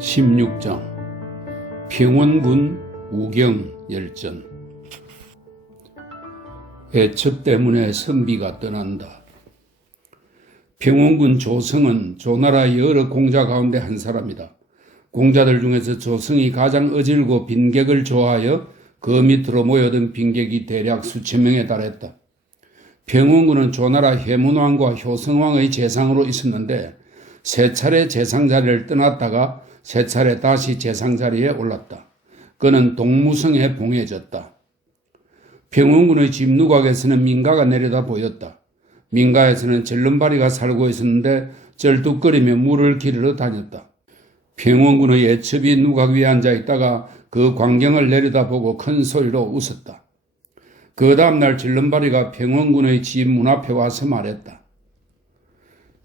16장 평원군 우경열전. 애첩 때문에 선비가 떠난다. 평원군 조성은 조나라의 여러 공자 가운데 한 사람이다. 공자들 중에서 조성이 가장 어질고 빈객을 좋아하여 그 밑으로 모여든 빈객이 대략 수천 명에 달했다. 평원군은 조나라 해문왕과 효성왕의 재상으로 있었는데 세 차례 재상 자리를 떠났다가 세 차례 다시 재상 자리에 올랐다. 그는 동무성에 봉해졌다. 평원군의 집 누각에서는 민가가 내려다 보였다. 민가에서는 절름발이가 살고 있었는데 절뚝거리며 물을 기르러 다녔다. 평원군의 애첩이 누각 위에 앉아있다가 그 광경을 내려다보고 큰 소리로 웃었다. 그 다음날 절름발이가 평원군의 집 문 앞에 와서 말했다.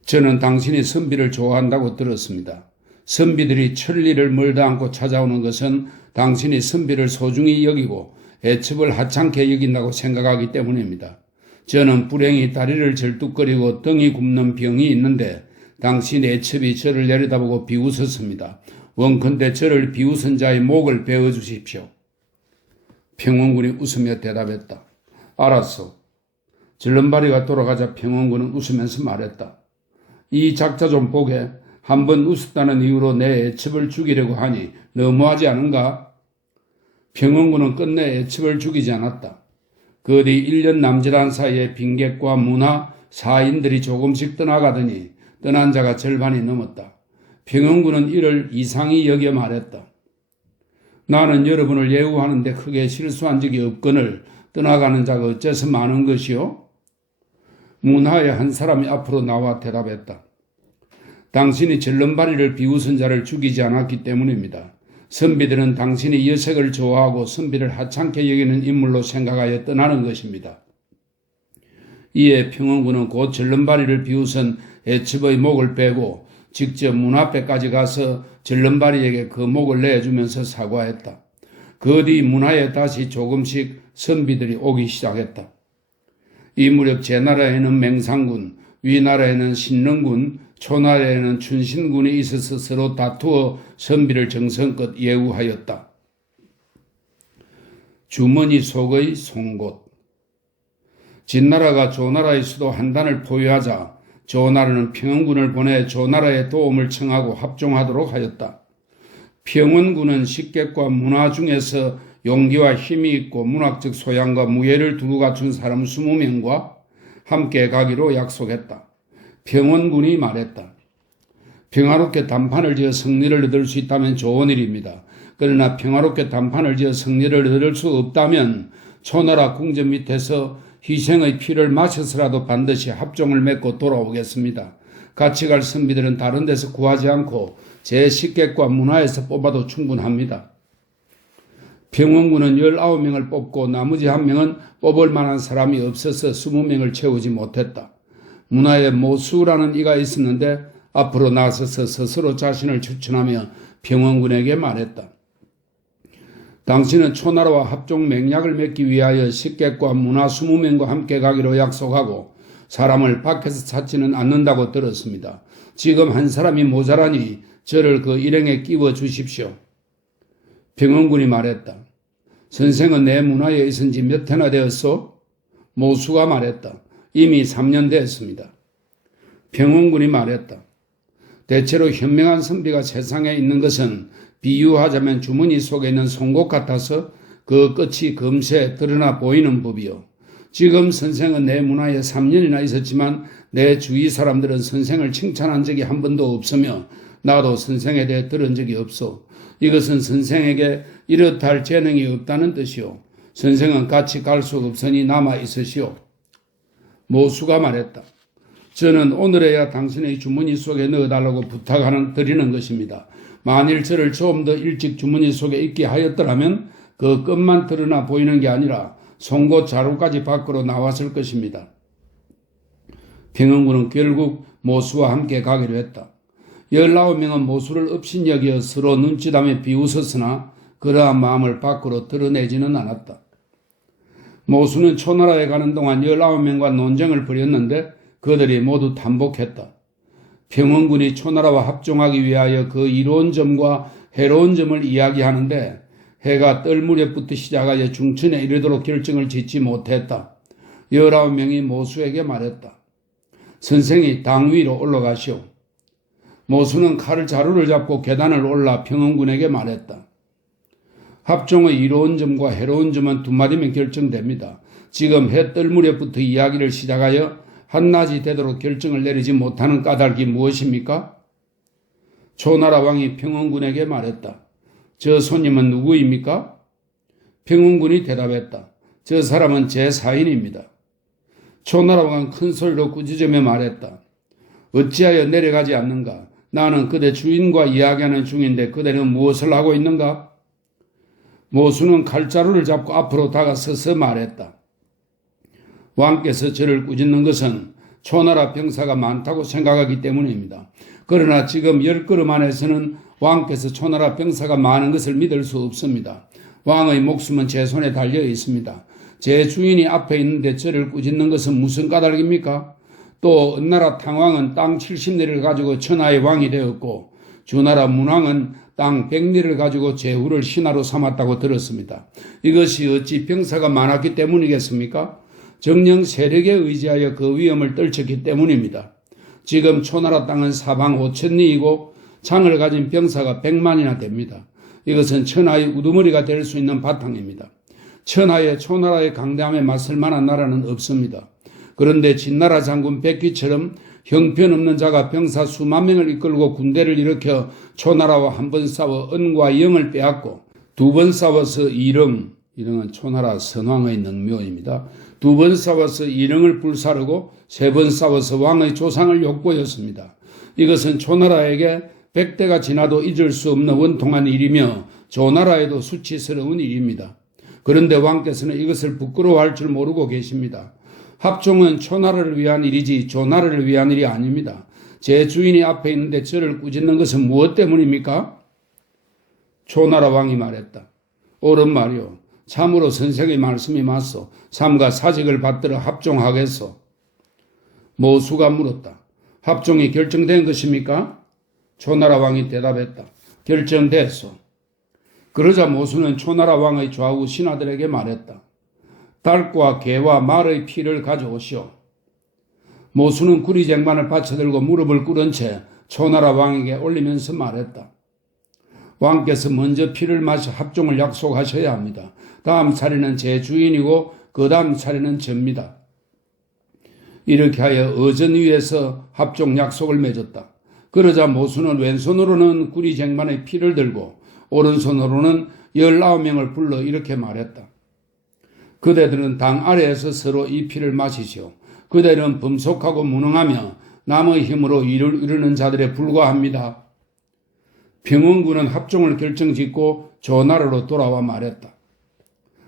저는 당신이 선비를 좋아한다고 들었습니다. 선비들이 천리를 멀다 않고 찾아오는 것은 당신이 선비를 소중히 여기고 애첩을 하찮게 여긴다고 생각하기 때문입니다. 저는 불행히 다리를 절뚝거리고 등이 굽는 병이 있는데 당신 애첩이 저를 내려다보고 비웃었습니다. 원컨대 저를 비웃은 자의 목을 베어주십시오. 평원군이 웃으며 대답했다. 알았소. 절름발이가 돌아가자 평원군은 웃으면서 말했다. 이 작자 좀 보게. 한번 웃었다는 이유로 내 애첩을 죽이려고 하니 너무하지 않은가? 평원군은 끝내 애첩을 죽이지 않았다. 그 뒤 1년 남짓한 사이에 빈객과 문화, 사인들이 조금씩 떠나가더니 떠난 자가 절반이 넘었다. 평원군은 이를 이상히 여겨 말했다. 나는 여러분을 예우하는데 크게 실수한 적이 없거늘 떠나가는 자가 어째서 많은 것이요? 문화의 한 사람이 앞으로 나와 대답했다. 당신이 절름발이를 비웃은 자를 죽이지 않았기 때문입니다. 선비들은 당신이 여색을 좋아하고 선비를 하찮게 여기는 인물로 생각하여 떠나는 것입니다. 이에 평원군은 곧 절름발이를 비웃은 애첩의 목을 빼고 직접 문 앞에까지 가서 절름발이에게 그 목을 내주면서 사과했다. 그 뒤 문화에 다시 조금씩 선비들이 오기 시작했다. 이 무렵 제나라에는 맹상군, 위나라에는 신릉군, 초나라에는 춘신군이 있어서 서로 다투어 선비를 정성껏 예우하였다. 주머니 속의 송곳. 진나라가 조나라의 수도 한단을 포위하자 조나라는 평원군을 보내 조나라의 도움을 청하고 합종하도록 하였다. 평원군은 식객과 문화 중에서 용기와 힘이 있고 문학적 소양과 무예를 두고 갖춘 사람 20명과 함께 가기로 약속했다. 평원군이 말했다. 평화롭게 단판을 지어 승리를 얻을 수 있다면 좋은 일입니다. 그러나 평화롭게 단판을 지어 승리를 얻을 수 없다면 초나라 궁전 밑에서 희생의 피를 마셔서라도 반드시 합종을 맺고 돌아오겠습니다. 같이 갈 선비들은 다른 데서 구하지 않고 제 식객과 문화에서 뽑아도 충분합니다. 평원군은 19명을 뽑고 나머지 1명은 뽑을 만한 사람이 없어서 20명을 채우지 못했다. 문화에 모수라는 이가 있었는데 앞으로 나서서 스스로 자신을 추천하며 평원군에게 말했다. 당신은 초나라와 합종 맹약을 맺기 위하여 식객과 문화 20명과 함께 가기로 약속하고 사람을 밖에서 찾지는 않는다고 들었습니다. 지금 한 사람이 모자라니 저를 그 일행에 끼워 주십시오. 평원군이 말했다. 선생은 내 문화에 있은 지 몇 해나 되었소? 모수가 말했다. 이미 3년 됐습니다. 평원군이 말했다. 대체로 현명한 선비가 세상에 있는 것은 비유하자면 주머니 속에 있는 송곳 같아서 그 끝이 금세 드러나 보이는 법이요. 지금 선생은 내 문화에 3년이나 있었지만 내 주위 사람들은 선생을 칭찬한 적이 한 번도 없으며 나도 선생에 대해 들은 적이 없소. 이것은 선생에게 이렇다 할 재능이 없다는 뜻이요. 선생은 같이 갈 수 없으니 남아 있으시오. 모수가 말했다. 저는 오늘에야 당신의 주머니 속에 넣어달라고 드리는 것입니다. 만일 저를 좀 더 일찍 주머니 속에 있게 하였더라면 그 끝만 드러나 보이는 게 아니라 송곳 자루까지 밖으로 나왔을 것입니다. 평원군은 결국 모수와 함께 가기로 했다. 19명은 모수를 업신여겨 서로 눈치담에 비웃었으나 그러한 마음을 밖으로 드러내지는 않았다. 모수는 초나라에 가는 동안 19명과 논쟁을 벌였는데 그들이 모두 탄복했다. 평원군이 초나라와 합종하기 위하여 그 이로운 점과 해로운 점을 이야기하는데 해가 뜰 무렵부터 시작하여 중천에 이르도록 결정을 짓지 못했다. 19명이 모수에게 말했다. 선생이 당 위로 올라가시오. 모수는 칼 자루를 잡고 계단을 올라 평원군에게 말했다. 합종의 이로운 점과 해로운 점은 두 마디면 결정됩니다. 지금 해 뜰 무렵부터 이야기를 시작하여 한낮이 되도록 결정을 내리지 못하는 까닭이 무엇입니까? 초나라 왕이 평원군에게 말했다. 저 손님은 누구입니까? 평원군이 대답했다. 저 사람은 제 사인입니다. 초나라 왕은 큰 소리로 꾸짖으며 말했다. 어찌하여 내려가지 않는가? 나는 그대 주인과 이야기하는 중인데 그대는 무엇을 하고 있는가? 모수는 칼자루를 잡고 앞으로 다가서서 말했다. 왕께서 저를 꾸짖는 것은 초나라 병사가 많다고 생각하기 때문입니다. 그러나 지금 10걸음 안에서는 왕께서 초나라 병사가 많은 것을 믿을 수 없습니다. 왕의 목숨은 제 손에 달려 있습니다. 제 주인이 앞에 있는데 저를 꾸짖는 것은 무슨 까닭입니까? 또 은나라 탕왕은 땅 70리를 가지고 천하의 왕이 되었고 주나라 문왕은 땅 100리를 가지고 제후를 신하로 삼았다고 들었습니다. 이것이 어찌 병사가 많았기 때문이겠습니까? 정령 세력에 의지하여 그 위험을 떨쳤기 때문입니다. 지금 초나라 땅은 사방 5,000리이고 창을 가진 병사가 100만이나 됩니다. 이것은 천하의 우두머리가 될 수 있는 바탕입니다. 천하의 초나라의 강대함에 맞설 만한 나라는 없습니다. 그런데 진나라 장군 백기처럼 형편없는 자가 병사 수만 명을 이끌고 군대를 일으켜 초나라와 한 번 싸워 은과 영을 빼앗고 두 번 싸워서 이릉은 초나라 선왕의 능묘입니다. 두 번 싸워서 이릉을 불사르고 세 번 싸워서 왕의 조상을 욕보였습니다. 이것은 초나라에게 100대가 지나도 잊을 수 없는 원통한 일이며 조나라에도 수치스러운 일입니다. 그런데 왕께서는 이것을 부끄러워할 줄 모르고 계십니다. 합종은 초나라를 위한 일이지 조나라를 위한 일이 아닙니다. 제 주인이 앞에 있는데 저를 꾸짖는 것은 무엇 때문입니까? 초나라 왕이 말했다. 옳은 말이오. 참으로 선생의 말씀이 맞소. 삼가 사직을 받들어 합종하겠소. 모수가 물었다. 합종이 결정된 것입니까? 초나라 왕이 대답했다. 결정됐소. 그러자 모수는 초나라 왕의 좌우 신하들에게 말했다. 닭과 개와 말의 피를 가져오시오. 모수는 구리쟁반을 받쳐들고 무릎을 꿇은 채 초나라 왕에게 올리면서 말했다. 왕께서 먼저 피를 마셔 합종을 약속하셔야 합니다. 다음 차례는 제 주인이고 그 다음 차례는 접니다. 이렇게 하여 어전 위에서 합종 약속을 맺었다. 그러자 모수는 왼손으로는 구리쟁반의 피를 들고 오른손으로는 19명을 불러 이렇게 말했다. 그대들은 당 아래에서 서로 이 피를 마시시오. 그대는 범속하고 무능하며 남의 힘으로 일을 이루는 자들에 불과합니다. 평원군은 합종을 결정짓고 조나라로 돌아와 말했다.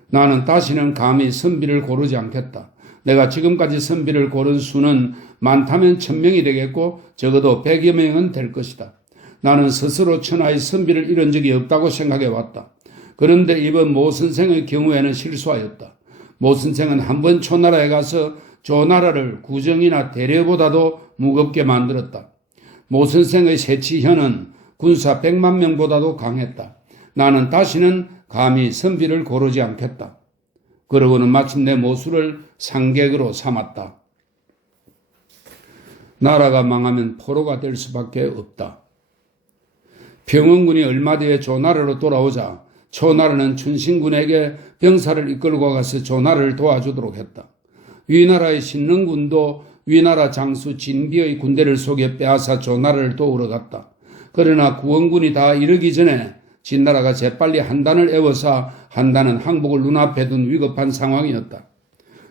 나는 다시는 감히 선비를 고르지 않겠다. 내가 지금까지 선비를 고른 수는 많다면 1000명이 되겠고 적어도 100여 명은 될 것이다. 나는 스스로 천하의 선비를 잃은 적이 없다고 생각해왔다. 그런데 이번 모 선생의 경우에는 실수하였다. 모 선생은 한 번 초나라에 가서 조나라를 구정이나 대려보다도 무겁게 만들었다. 모 선생의 세치현은 군사 100만 명보다도 강했다. 나는 다시는 감히 선비를 고르지 않겠다. 그러고는 마침내 모수를 상객으로 삼았다. 나라가 망하면 포로가 될 수밖에 없다. 평원군이 얼마 뒤에 조나라로 돌아오자 초나라는 춘신군에게 병사를 이끌고 가서 조나라를 도와주도록 했다. 위나라의 신릉군도 위나라 장수 진비의 군대를 속여 빼앗아 조나라를 도우러 갔다. 그러나 구원군이 다 이르기 전에 진나라가 재빨리 한단을 에워싸 한단은 항복을 눈앞에 둔 위급한 상황이었다.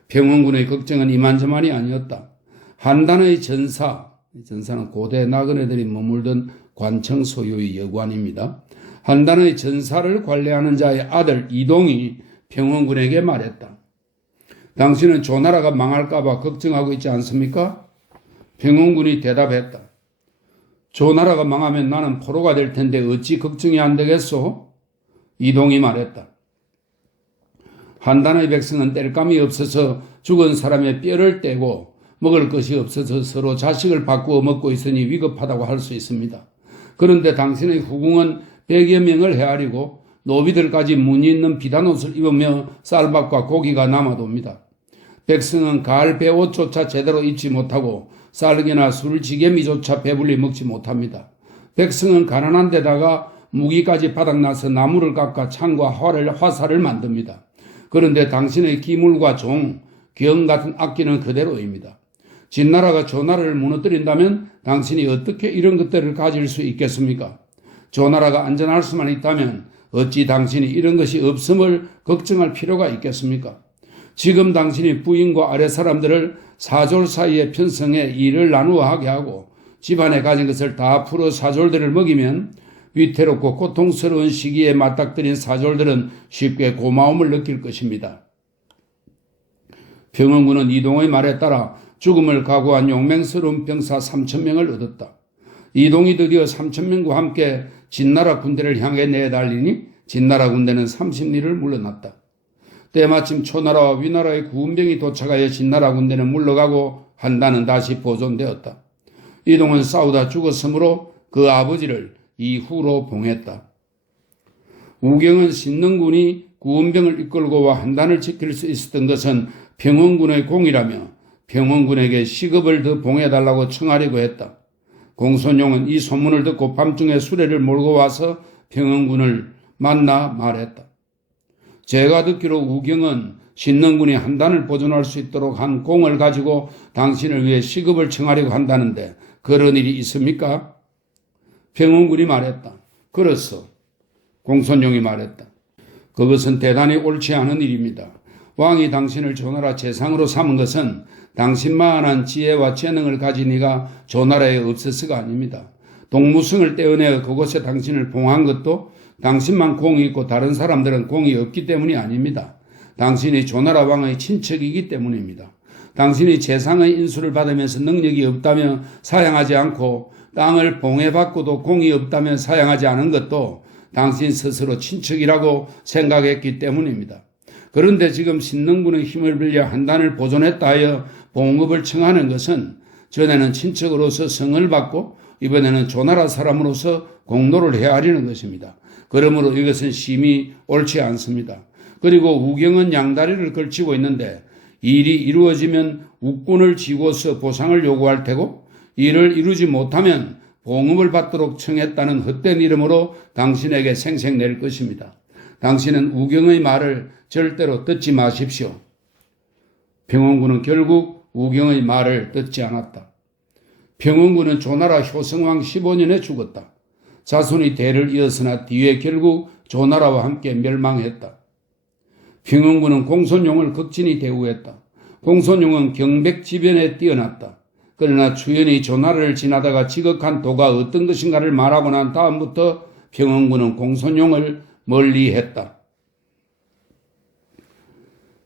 평원군의 걱정은 이만저만이 아니었다. 한단의 전사는 고대 나그네들이 머물던 관청 소유의 여관입니다. 한단의 전사를 관리하는 자의 아들 이동이 평원군에게 말했다. 당신은 조나라가 망할까봐 걱정하고 있지 않습니까? 평원군이 대답했다. 조나라가 망하면 나는 포로가 될 텐데 어찌 걱정이 안 되겠소? 이동이 말했다. 한단의 백성은 땔감이 없어서 죽은 사람의 뼈를 떼고 먹을 것이 없어서 서로 자식을 바꾸어 먹고 있으니 위급하다고 할 수 있습니다. 그런데 당신의 후궁은 100여 명을 헤아리고 노비들까지 무늬 있는 비단옷을 입으며 쌀밥과 고기가 남아돕니다. 백성은 가을 배옷조차 제대로 입지 못하고 쌀기나 술지개미조차 배불리 먹지 못합니다. 백성은 가난한 데다가 무기까지 바닥나서 나무를 깎아 창과 화살을 만듭니다. 그런데 당신의 기물과 종, 경 같은 악기는 그대로입니다. 진나라가 조나라를 무너뜨린다면 당신이 어떻게 이런 것들을 가질 수 있겠습니까? 조나라가 안전할 수만 있다면 어찌 당신이 이런 것이 없음을 걱정할 필요가 있겠습니까? 지금 당신이 부인과 아래 사람들을 사졸 사이에 편성해 일을 나누어 하게 하고 집안에 가진 것을 다 풀어 사졸들을 먹이면 위태롭고 고통스러운 시기에 맞닥뜨린 사졸들은 쉽게 고마움을 느낄 것입니다. 평원군은 이동의 말에 따라 죽음을 각오한 용맹스러운 병사 3,000명을 얻었다. 이동이 드디어 3,000명과 함께 진나라 군대를 향해 내달리니 진나라 군대는 30리를 물러났다. 때마침 초나라와 위나라의 구운병이 도착하여 진나라 군대는 물러가고 한단은 다시 보존되었다. 이동은 싸우다 죽었으므로 그 아버지를 이후로 봉했다. 우경은 신능군이 구운병을 이끌고 와 한단을 지킬 수 있었던 것은 평원군의 공이라며 평원군에게 시급을 더 봉해달라고 청하려고 했다. 공손용은 이 소문을 듣고 밤중에 수레를 몰고 와서 평원군을 만나 말했다. 제가 듣기로 우경은 신능군이 한단을 보존할 수 있도록 한 공을 가지고 당신을 위해 시급을 청하려고 한다는데 그런 일이 있습니까? 평원군이 말했다. 그렇소. 공손용이 말했다. 그것은 대단히 옳지 않은 일입니다. 왕이 당신을 조나라 재상으로 삼은 것은 당신만한 지혜와 재능을 가진 이가 조나라에 없어서가 아닙니다. 동무승을 떼어내어 그곳에 당신을 봉한 것도 당신만 공이 있고 다른 사람들은 공이 없기 때문이 아닙니다. 당신이 조나라 왕의 친척이기 때문입니다. 당신이 재상의 인수를 받으면서 능력이 없다며 사양하지 않고 땅을 봉해받고도 공이 없다며 사양하지 않은 것도 당신 스스로 친척이라고 생각했기 때문입니다. 그런데 지금 신능군의 힘을 빌려 한단을 보존했다 하여 봉급을 청하는 것은 전에는 친척으로서 성을 받고 이번에는 조나라 사람으로서 공로를 헤아리는 것입니다. 그러므로 이것은 심히 옳지 않습니다. 그리고 우경은 양다리를 걸치고 있는데 일이 이루어지면 uk군을 지고서 보상을 요구할 테고 이를 이루지 못하면 봉급을 받도록 청했다는 헛된 이름으로 당신에게 생색낼 것입니다. 당신은 우경의 말을 절대로 듣지 마십시오. 평원군은 결국 우경의 말을 듣지 않았다. 평원군은 조나라 효성왕 15년에 죽었다. 자손이 대를 이었으나 뒤에 결국 조나라와 함께 멸망했다. 평원군은 공손용을 극진히 대우했다. 공손용은 경백지변에 뛰어났다. 그러나 추연히 조나라를 지나다가 지극한 도가 어떤 것인가를 말하고 난 다음부터 평원군은 공손용을 멀리했다.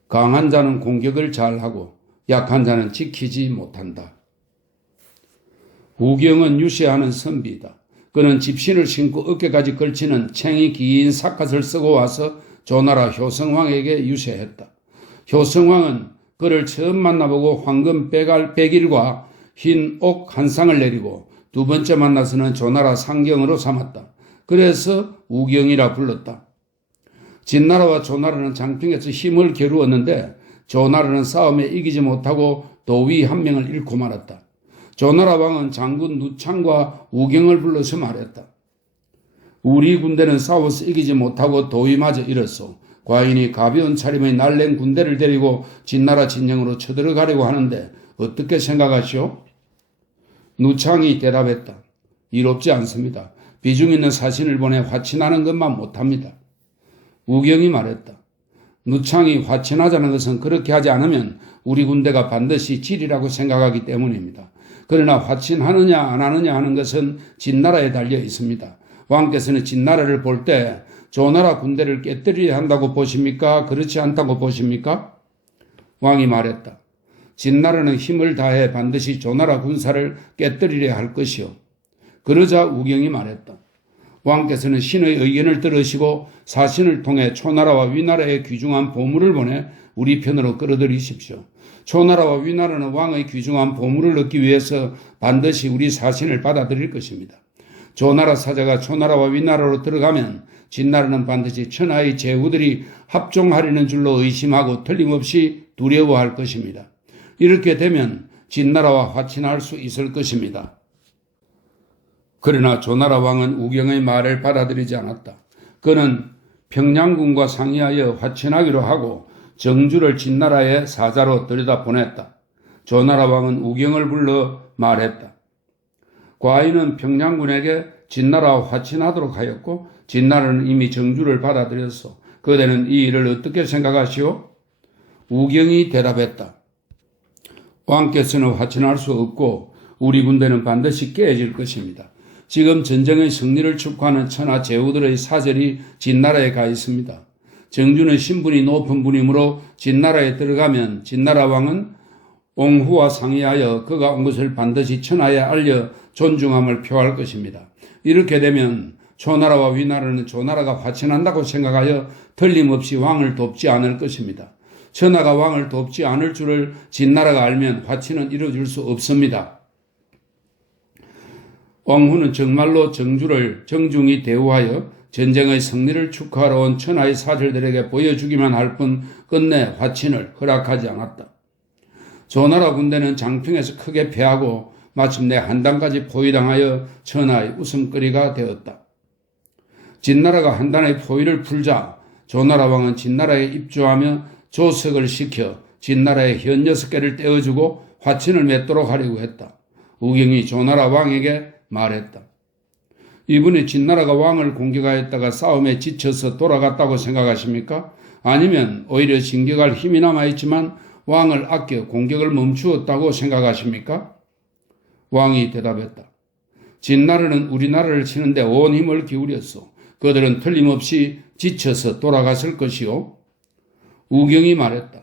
강한 자는 공격을 잘하고 약한 자는 지키지 못한다. 우경은 유시하는 선비이다. 그는 집신을 신고 어깨까지 걸치는 챙이 긴 삿갓을 쓰고 와서 조나라 효성왕에게 유세했다. 효성왕은 그를 처음 만나보고 황금 백일과 흰 옥 한 쌍을 내리고 두 번째 만나서는 조나라 상경으로 삼았다. 그래서 우경이라 불렀다. 진나라와 조나라는 장평에서 힘을 겨루었는데 조나라는 싸움에 이기지 못하고 도위 한 명을 잃고 말았다. 조나라 왕은 장군 누창과 우경을 불러서 말했다. 우리 군대는 싸워서 이기지 못하고 도위마저 잃었소. 과인이 가벼운 차림의 날랜 군대를 데리고 진나라 진영으로 쳐들어가려고 하는데 어떻게 생각하시오? 누창이 대답했다. 이롭지 않습니다. 비중 있는 사신을 보내 화친하는 것만 못합니다. 우경이 말했다. 누창이 화친하자는 것은 그렇게 하지 않으면 우리 군대가 반드시 지리라고 생각하기 때문입니다. 그러나 화친하느냐 안 하느냐 하는 것은 진나라에 달려 있습니다. 왕께서는 진나라를 볼 때 조나라 군대를 깨뜨려야 한다고 보십니까? 그렇지 않다고 보십니까? 왕이 말했다. 진나라는 힘을 다해 반드시 조나라 군사를 깨뜨리려 할 것이요. 그러자 우경이 말했다. 왕께서는 신의 의견을 들으시고 사신을 통해 초나라와 위나라의 귀중한 보물을 보내 우리 편으로 끌어들이십시오. 초나라와 위나라는 왕의 귀중한 보물을 얻기 위해서 반드시 우리 사신을 받아들일 것입니다. 조나라 사자가 초나라와 위나라로 들어가면 진나라는 반드시 천하의 제후들이 합종하려는 줄로 의심하고 틀림없이 두려워할 것입니다. 이렇게 되면 진나라와 화친할 수 있을 것입니다. 그러나 조나라 왕은 우경의 말을 받아들이지 않았다. 그는 평양군과 상의하여 화친하기로 하고 정주를 진나라의 사자로 들여다보냈다. 조나라 왕은 우경을 불러 말했다. 과인은 평양군에게 진나라와 화친하도록 하였고 진나라는 이미 정주를 받아들였소. 그대는 이 일을 어떻게 생각하시오? 우경이 대답했다. 왕께서는 화친할 수 없고 우리 군대는 반드시 깨질 것입니다. 지금 전쟁의 승리를 축하하는 천하 제후들의 사절이 진나라에 가 있습니다. 정주는 신분이 높은 분이므로 진나라에 들어가면 진나라 왕은 옹후와 상의하여 그가 온 것을 반드시 천하에 알려 존중함을 표할 것입니다. 이렇게 되면 초나라와 위나라는 조나라가 화친한다고 생각하여 틀림없이 왕을 돕지 않을 것입니다. 천하가 왕을 돕지 않을 줄을 진나라가 알면 화친은 이루어질 수 없습니다. 왕후는 정말로 정주를 정중히 대우하여 전쟁의 승리를 축하하러 온 천하의 사절들에게 보여주기만 할 뿐 끝내 화친을 허락하지 않았다. 조나라 군대는 장평에서 크게 패하고 마침내 한단까지 포위당하여 천하의 웃음거리가 되었다. 진나라가 한단의 포위를 풀자 조나라 왕은 진나라에 입주하며 조석을 시켜 진나라의 현 6개를 떼어주고 화친을 맺도록 하려고 했다. 우경이 조나라 왕에게 말했다. 이분이 진나라가 왕을 공격하였다가 싸움에 지쳐서 돌아갔다고 생각하십니까? 아니면 오히려 진격할 힘이 남아있지만 왕을 아껴 공격을 멈추었다고 생각하십니까? 왕이 대답했다. 진나라는 우리나라를 치는데 온 힘을 기울였소. 그들은 틀림없이 지쳐서 돌아갔을 것이요. 우경이 말했다.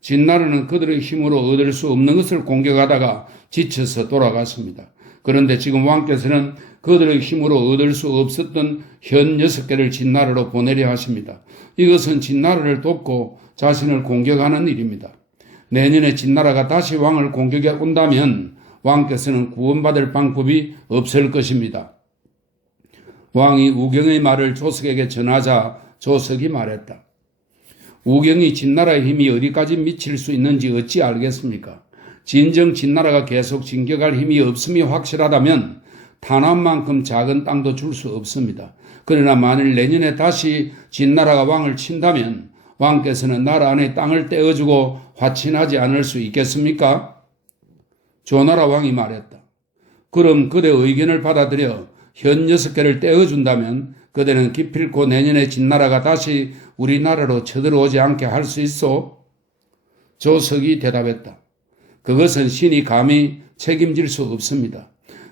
진나라는 그들의 힘으로 얻을 수 없는 것을 공격하다가 지쳐서 돌아갔습니다. 그런데 지금 왕께서는 그들의 힘으로 얻을 수 없었던 현 6개를 진나라로 보내려 하십니다. 이것은 진나라를 돕고 자신을 공격하는 일입니다. 내년에 진나라가 다시 왕을 공격해 온다면 왕께서는 구원받을 방법이 없을 것입니다. 왕이 우경의 말을 조석에게 전하자 조석이 말했다. 우경이 진나라의 힘이 어디까지 미칠 수 있는지 어찌 알겠습니까? 진정 진나라가 계속 진격할 힘이 없음이 확실하다면 탄환만큼 작은 땅도 줄 수 없습니다. 그러나 만일 내년에 다시 진나라가 왕을 친다면 왕께서는 나라 안에 땅을 떼어주고 화친하지 않을 수 있겠습니까? 조나라 왕이 말했다. 그럼 그대 의견을 받아들여 현 6개를 떼어준다면 그대는 기필코 내년에 진나라가 다시 우리나라로 쳐들어오지 않게 할 수 있소? 조석이 대답했다. 그것은 신이 감히 책임질 수 없습니다.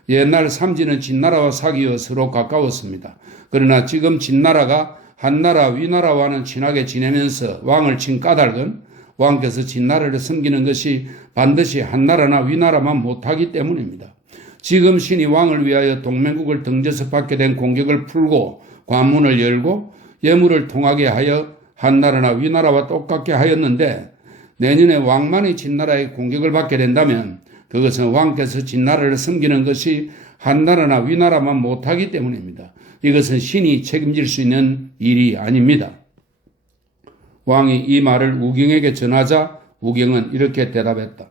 옛날 삼지는 진나라와 사귀어 서로 가까웠습니다. 그러나 지금 진나라가 한나라 위나라와는 친하게 지내면서 왕을 친 까닭은 왕께서 진나라를 섬기는 것이 반드시 한나라나 위나라만 못하기 때문입니다. 지금 신이 왕을 위하여 동맹국을 등져서 받게 된 공격을 풀고 관문을 열고 예물을 통하게 하여 한나라나 위나라와 똑같게 하였는데 내년에 왕만이 진나라의 공격을 받게 된다면 그것은 왕께서 진나라를 섬기는 것이 한나라나 위나라만 못하기 때문입니다. 이것은 신이 책임질 수 있는 일이 아닙니다. 왕이 이 말을 우경에게 전하자 우경은 이렇게 대답했다.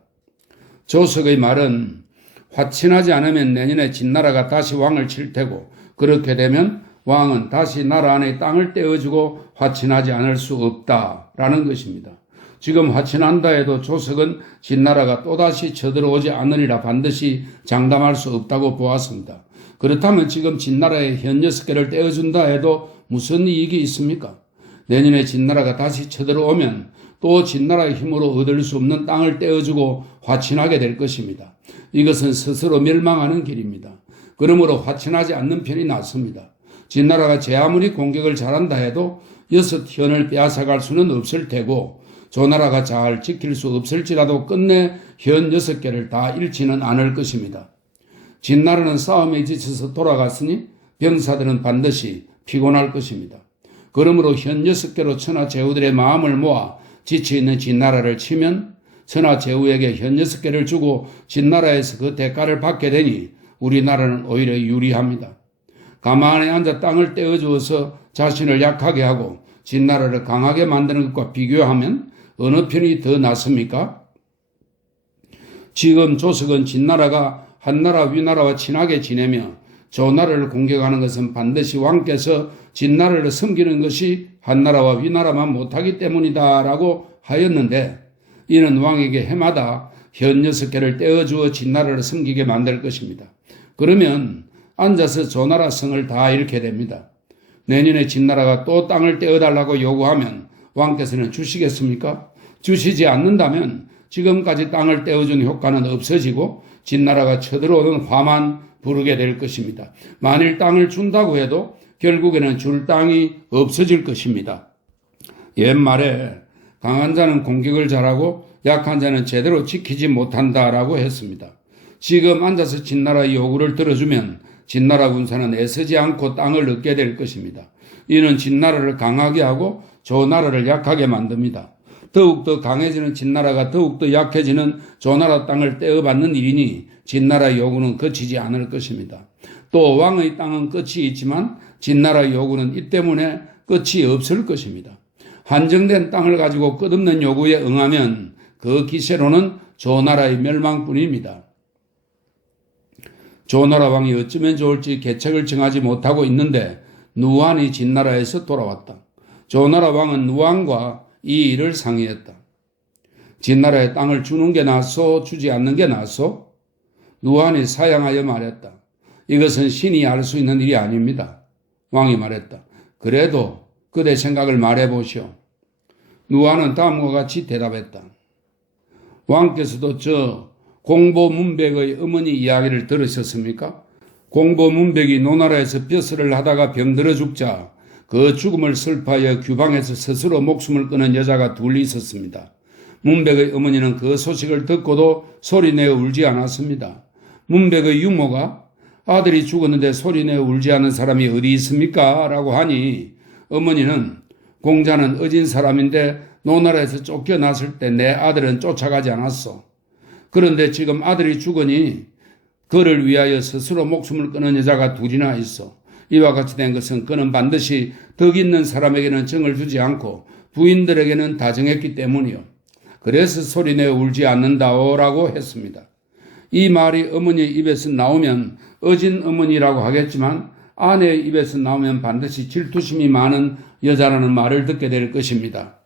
조석의 말은 화친하지 않으면 내년에 진나라가 다시 왕을 칠 테고 그렇게 되면 왕은 다시 나라 안에 땅을 떼어주고 화친하지 않을 수 없다라는 것입니다. 지금 화친한다 해도 조석은 진나라가 또다시 쳐들어오지 않으리라 반드시 장담할 수 없다고 보았습니다. 그렇다면 지금 진나라의 현 6개를 떼어준다 해도 무슨 이익이 있습니까? 내년에 진나라가 다시 쳐들어오면 또 진나라의 힘으로 얻을 수 없는 땅을 떼어주고 화친하게 될 것입니다. 이것은 스스로 멸망하는 길입니다. 그러므로 화친하지 않는 편이 낫습니다. 진나라가 제 아무리 공격을 잘한다 해도 6현을 빼앗아갈 수는 없을 테고 조나라가 잘 지킬 수 없을지라도 끝내 현 6개를 다 잃지는 않을 것입니다. 진나라는 싸움에 지쳐서 돌아갔으니 병사들은 반드시 피곤할 것입니다. 그러므로 현 6개로 천하 제후들의 마음을 모아 지쳐있는 진나라를 치면 천하 제후에게 현 6개를 주고 진나라에서 그 대가를 받게 되니 우리나라는 오히려 유리합니다. 가만히 앉아 땅을 떼어주어서 자신을 약하게 하고 진나라를 강하게 만드는 것과 비교하면 어느 편이 더 낫습니까? 지금 조석은 진나라가 한나라 위나라와 친하게 지내며 조나라를 공격하는 것은 반드시 왕께서 진나라를 섬기는 것이 한나라와 위나라만 못하기 때문이다라고 하였는데 이는 왕에게 해마다 현 6개를 떼어주어 진나라를 섬기게 만들 것입니다. 그러면 앉아서 조나라 성을 다 잃게 됩니다. 내년에 진나라가 또 땅을 떼어달라고 요구하면 왕께서는 주시겠습니까? 주시지 않는다면 지금까지 땅을 떼어준 효과는 없어지고 진나라가 쳐들어오는 화만 부르게 될 것입니다. 만일 땅을 준다고 해도 결국에는 줄 땅이 없어질 것입니다. 옛말에 강한 자는 공격을 잘하고 약한 자는 제대로 지키지 못한다라고 했습니다. 지금 앉아서 진나라의 요구를 들어주면 진나라 군사는 애쓰지 않고 땅을 얻게 될 것입니다. 이는 진나라를 강하게 하고 조나라를 약하게 만듭니다. 더욱더 강해지는 진나라가 더욱더 약해지는 조나라 땅을 떼어받는 일이니 진나라의 요구는 그치지 않을 것입니다. 또 왕의 땅은 끝이 있지만 진나라의 요구는 이 때문에 끝이 없을 것입니다. 한정된 땅을 가지고 끝없는 요구에 응하면 그 기세로는 조나라의 멸망뿐입니다. 조나라 왕이 어쩌면 좋을지 계책을 정하지 못하고 있는데 누한이 진나라에서 돌아왔다. 조나라 왕은 누한과 이 일을 상의했다. 진나라의 땅을 주는 게 낫소, 주지 않는 게 낫소? 누한이 사양하여 말했다. 이것은 신이 알 수 있는 일이 아닙니다. 왕이 말했다. 그래도 그대 생각을 말해보시오. 누한은 다음과 같이 대답했다. 왕께서도 저 공보문백의 어머니 이야기를 들으셨습니까? 공보문백이 노나라에서 벼슬을 하다가 병들어 죽자 그 죽음을 슬퍼하여 규방에서 스스로 목숨을 끊은 여자가 둘이 있었습니다. 문백의 어머니는 그 소식을 듣고도 소리내어 울지 않았습니다. 문백의 유모가 아들이 죽었는데 소리내어 울지 않는 사람이 어디 있습니까? 라고 하니 어머니는 공자는 어진 사람인데 노나라에서 쫓겨났을 때 내 아들은 쫓아가지 않았어. 그런데 지금 아들이 죽으니 그를 위하여 스스로 목숨을 끊은 여자가 둘이나 있어. 이와 같이 된 것은 그는 반드시 덕 있는 사람에게는 정을 주지 않고 부인들에게는 다 정했기 때문이요. 그래서 소리내어 울지 않는다오라고 했습니다. 이 말이 어머니의 입에서 나오면 어진 어머니라고 하겠지만 아내의 입에서 나오면 반드시 질투심이 많은 여자라는 말을 듣게 될 것입니다.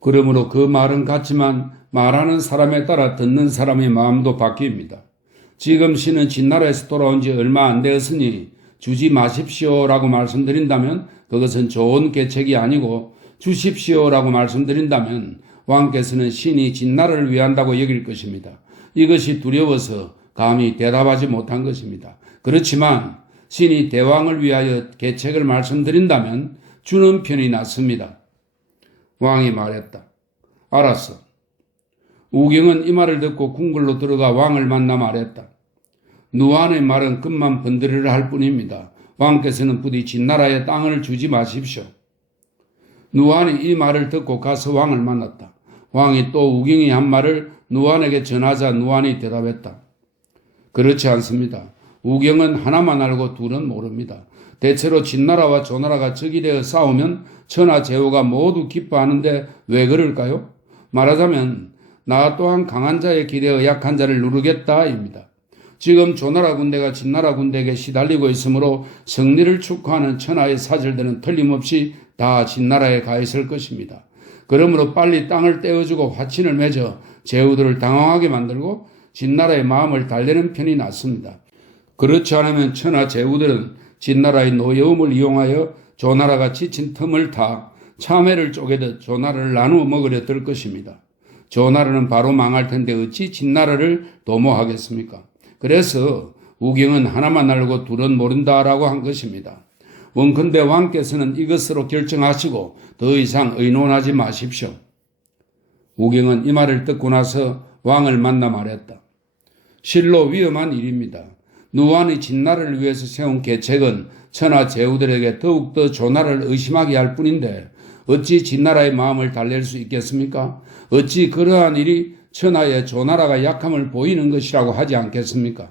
그러므로 그 말은 같지만 말하는 사람에 따라 듣는 사람의 마음도 바뀝니다. 지금 신은 진나라에서 돌아온 지 얼마 안 되었으니 주지 마십시오라고 말씀드린다면 그것은 좋은 계책이 아니고 주십시오라고 말씀드린다면 왕께서는 신이 진나라를 위한다고 여길 것입니다. 이것이 두려워서 감히 대답하지 못한 것입니다. 그렇지만 신이 대왕을 위하여 계책을 말씀드린다면 주는 편이 낫습니다. 왕이 말했다. 알았어. 우경은 이 말을 듣고 궁궐로 들어가 왕을 만나 말했다. 누한의 말은 끝만 번들이를 할 뿐입니다. 왕께서는 부디 진나라에 땅을 주지 마십시오. 누한이 이 말을 듣고 가서 왕을 만났다. 왕이 또 우경이 한 말을 누한에게 전하자 누한이 대답했다. 그렇지 않습니다. 우경은 하나만 알고 둘은 모릅니다. 대체로 진나라와 조나라가 적이 되어 싸우면 천하 제후가 모두 기뻐하는데 왜 그럴까요? 말하자면 나 또한 강한 자에 기대어 약한 자를 누르겠다입니다. 지금 조나라 군대가 진나라 군대에게 시달리고 있으므로 승리를 축하하는 천하의 사절들은 틀림없이 다 진나라에 가 있을 것입니다. 그러므로 빨리 땅을 떼어주고 화친을 맺어 제후들을 당황하게 만들고 진나라의 마음을 달래는 편이 낫습니다. 그렇지 않으면 천하 제후들은 진나라의 노여움을 이용하여 조나라가 지친 틈을 타 참외를 쪼개듯 조나라를 나누어 먹으려 들 것입니다. 조나라는 바로 망할 텐데 어찌 진나라를 도모하겠습니까? 그래서 우경은 하나만 알고 둘은 모른다라고 한 것입니다. 원컨대 왕께서는 이것으로 결정하시고 더 이상 의논하지 마십시오. 우경은 이 말을 듣고 나서 왕을 만나 말했다. 실로 위험한 일입니다. 누한이 진나라를 위해서 세운 계책은 천하 제후들에게 더욱더 조나라를 의심하게 할 뿐인데 어찌 진나라의 마음을 달랠 수 있겠습니까? 어찌 그러한 일이 천하의 조나라가 약함을 보이는 것이라고 하지 않겠습니까?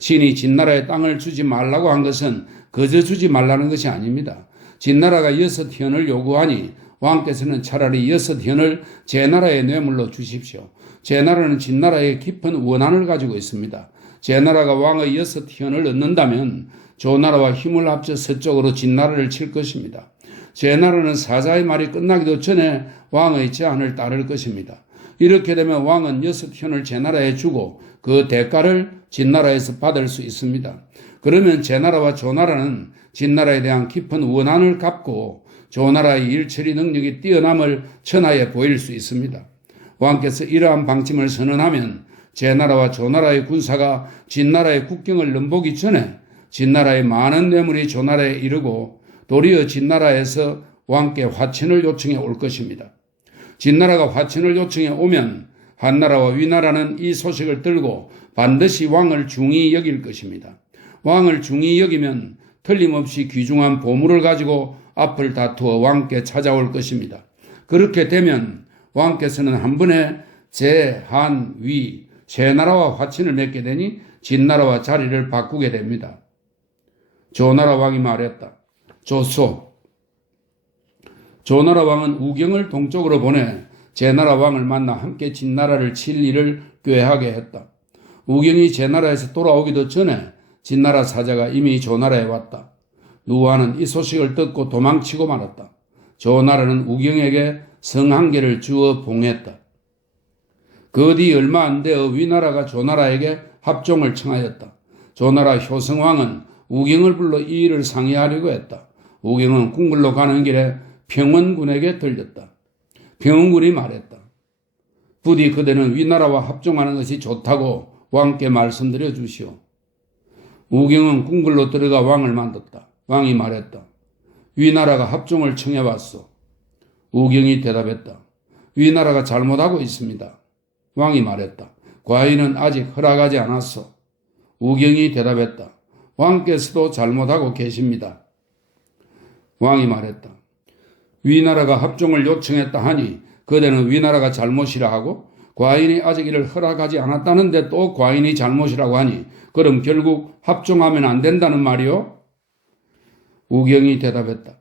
신이 진나라의 땅을 주지 말라고 한 것은 거저 주지 말라는 것이 아닙니다. 진나라가 6현을 요구하니 왕께서는 차라리 6현을 제나라의 뇌물로 주십시오. 제나라는 진나라의 깊은 원한을 가지고 있습니다. 제나라가 왕의 6현을 얻는다면 조나라와 힘을 합쳐 서쪽으로 진나라를 칠 것입니다. 제나라는 사자의 말이 끝나기도 전에 왕의 제안을 따를 것입니다. 이렇게 되면 왕은 6현을 제나라에 주고 그 대가를 진나라에서 받을 수 있습니다. 그러면 제나라와 조나라는 진나라에 대한 깊은 원한을 갚고 조나라의 일처리 능력이 뛰어남을 천하에 보일 수 있습니다. 왕께서 이러한 방침을 선언하면 제나라와 조나라의 군사가 진나라의 국경을 넘보기 전에 진나라의 많은 뇌물이 조나라에 이르고 도리어 진나라에서 왕께 화친을 요청해 올 것입니다. 진나라가 화친을 요청해 오면 한나라와 위나라는 이 소식을 들고 반드시 왕을 중히 여길 것입니다. 왕을 중히 여기면 틀림없이 귀중한 보물을 가지고 앞을 다투어 왕께 찾아올 것입니다. 그렇게 되면 왕께서는 한 번에 제, 한, 위, 세 나라와 화친을 맺게 되니 진나라와 자리를 바꾸게 됩니다. 조나라 왕이 말했다. 좋소. 조나라 왕은 우경을 동쪽으로 보내 제나라 왕을 만나 함께 진나라를 칠 일을 꾀하게 했다. 우경이 제나라에서 돌아오기도 전에 진나라 사자가 이미 조나라에 왔다. 누하는 이 소식을 듣고 도망치고 말았다. 조나라는 우경에게 성 한 개를 주어 봉했다. 그 뒤 얼마 안 되어 위나라가 조나라에게 합종을 청하였다. 조나라 효성왕은 우경을 불러 이 일을 상의하려고 했다. 우경은 궁궐로 가는 길에 평원군에게 들렸다. 평원군이 말했다. 부디 그대는 위나라와 합종하는 것이 좋다고 왕께 말씀드려 주시오. 우경은 궁궐로 들어가 왕을 만났다. 왕이 말했다. 위나라가 합종을 청해왔소. 우경이 대답했다. 위나라가 잘못하고 있습니다. 왕이 말했다. 과인은 아직 허락하지 않았소. 우경이 대답했다. 왕께서도 잘못하고 계십니다. 왕이 말했다. 위나라가 합종을 요청했다 하니 그대는 위나라가 잘못이라 하고 과인이 아직 이를 허락하지 않았다는데 또 과인이 잘못이라고 하니 그럼 결국 합종하면 안 된다는 말이요? 우경이 대답했다.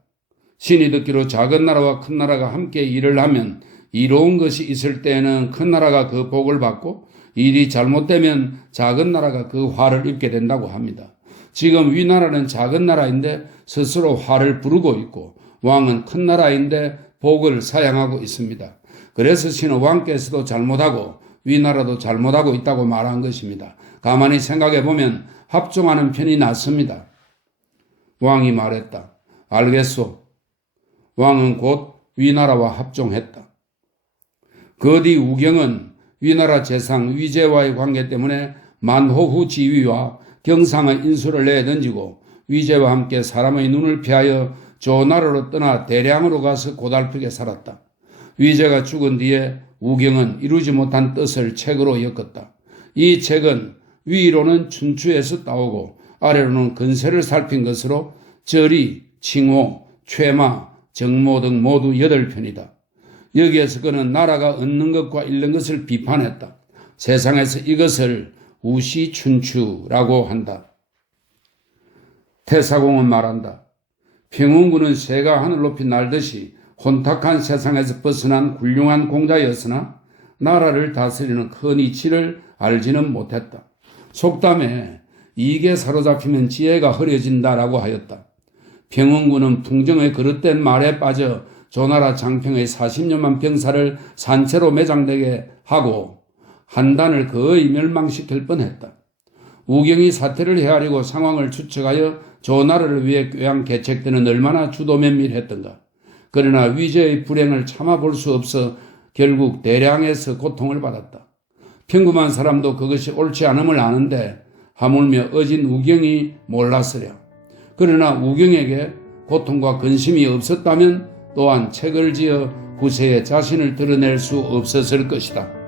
신이 듣기로 작은 나라와 큰 나라가 함께 일을 하면 이로운 것이 있을 때에는 큰 나라가 그 복을 받고 일이 잘못되면 작은 나라가 그 화를 입게 된다고 합니다. 지금 위나라는 작은 나라인데 스스로 화를 부르고 있고 왕은 큰 나라인데 복을 사양하고 있습니다. 그래서 신은 왕께서도 잘못하고 위나라도 잘못하고 있다고 말한 것입니다. 가만히 생각해보면 합종하는 편이 낫습니다. 왕이 말했다. 알겠소. 왕은 곧 위나라와 합종했다. 그 뒤 우경은 위나라 재상 위제와의 관계 때문에 만호후 지위와 경상의 인수를 내던지고 위제와 함께 사람의 눈을 피하여 조나라로 떠나 대량으로 가서 고달프게 살았다. 위제가 죽은 뒤에 우경은 이루지 못한 뜻을 책으로 엮었다. 이 책은 위로는 춘추에서 따오고 아래로는 근세를 살핀 것으로 절이, 칭호, 최마, 정모 등 모두 8편이다. 여기에서 그는 나라가 얻는 것과 잃는 것을 비판했다. 세상에서 이것을 우시춘추라고 한다. 태사공은 말한다. 평원군은 새가 하늘 높이 날듯이 혼탁한 세상에서 벗어난 훌륭한 공자였으나 나라를 다스리는 큰 이치를 알지는 못했다. 속담에 이익에 사로잡히면 지혜가 흐려진다라고 하였다. 평원군은 풍정의 그릇된 말에 빠져 조나라 장평의 40여만 병사를 산채로 매장되게 하고 한단을 거의 멸망시킬 뻔했다. 우경이 사태를 헤아리고 상황을 추측하여 조나라를 위해 꾀한 계책들은 얼마나 주도면밀했던가. 그러나 위제의 불행을 참아볼 수 없어 결국 대량에서 고통을 받았다. 평범한 사람도 그것이 옳지 않음을 아는데 하물며 어진 우경이 몰랐으랴. 그러나 우경에게 고통과 근심이 없었다면 또한 책을 지어 후세에 자신을 드러낼 수 없었을 것이다.